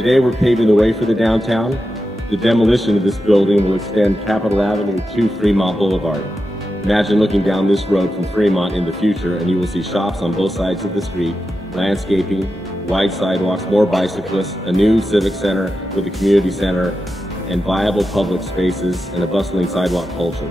Today we're paving the way for the downtown. The demolition of this building will extend Capitol Avenue to Fremont Boulevard. Imagine looking down this road from Fremont in the future and you will see shops on both sides of the street, landscaping, wide sidewalks, more bicyclists, a new civic center with a community center, and viable public spaces and a bustling sidewalk culture.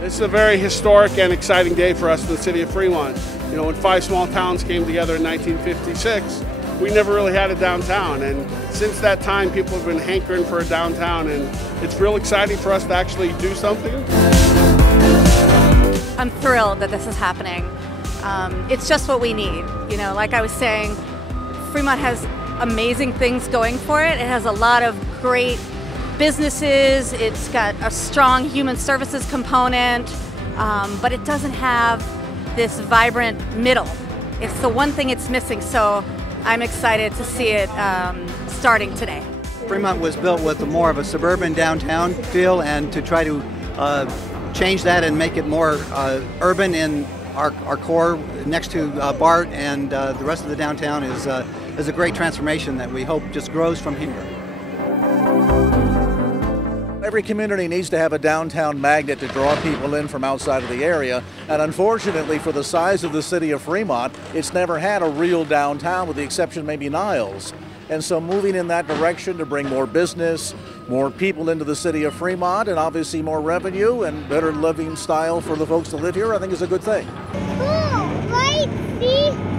This is a very historic and exciting day for us in the city of Fremont. You know, when 5 small towns came together in 1956, we never really had a downtown, and since that time people have been hankering for a downtown, and it's real exciting for us to actually do something. I'm thrilled that this is happening. It's just what we need. You know, like I was saying, Fremont has amazing things going for it. It has a lot of great businesses. It's got a strong human services component, but it doesn't have this vibrant middle. It's the one thing it's missing, so I'm excited to see it starting today. Fremont was built with more of a suburban downtown feel, and to try to change that and make it more urban in our core next to BART and the rest of the downtown is a great transformation that we hope just grows from here. Every community needs to have a downtown magnet to draw people in from outside of the area, and unfortunately for the size of the city of Fremont, it's never had a real downtown with the exception of maybe Niles. And so moving in that direction to bring more business, more people into the city of Fremont, and obviously more revenue and better living style for the folks that live here, I think is a good thing. Cool, right? See?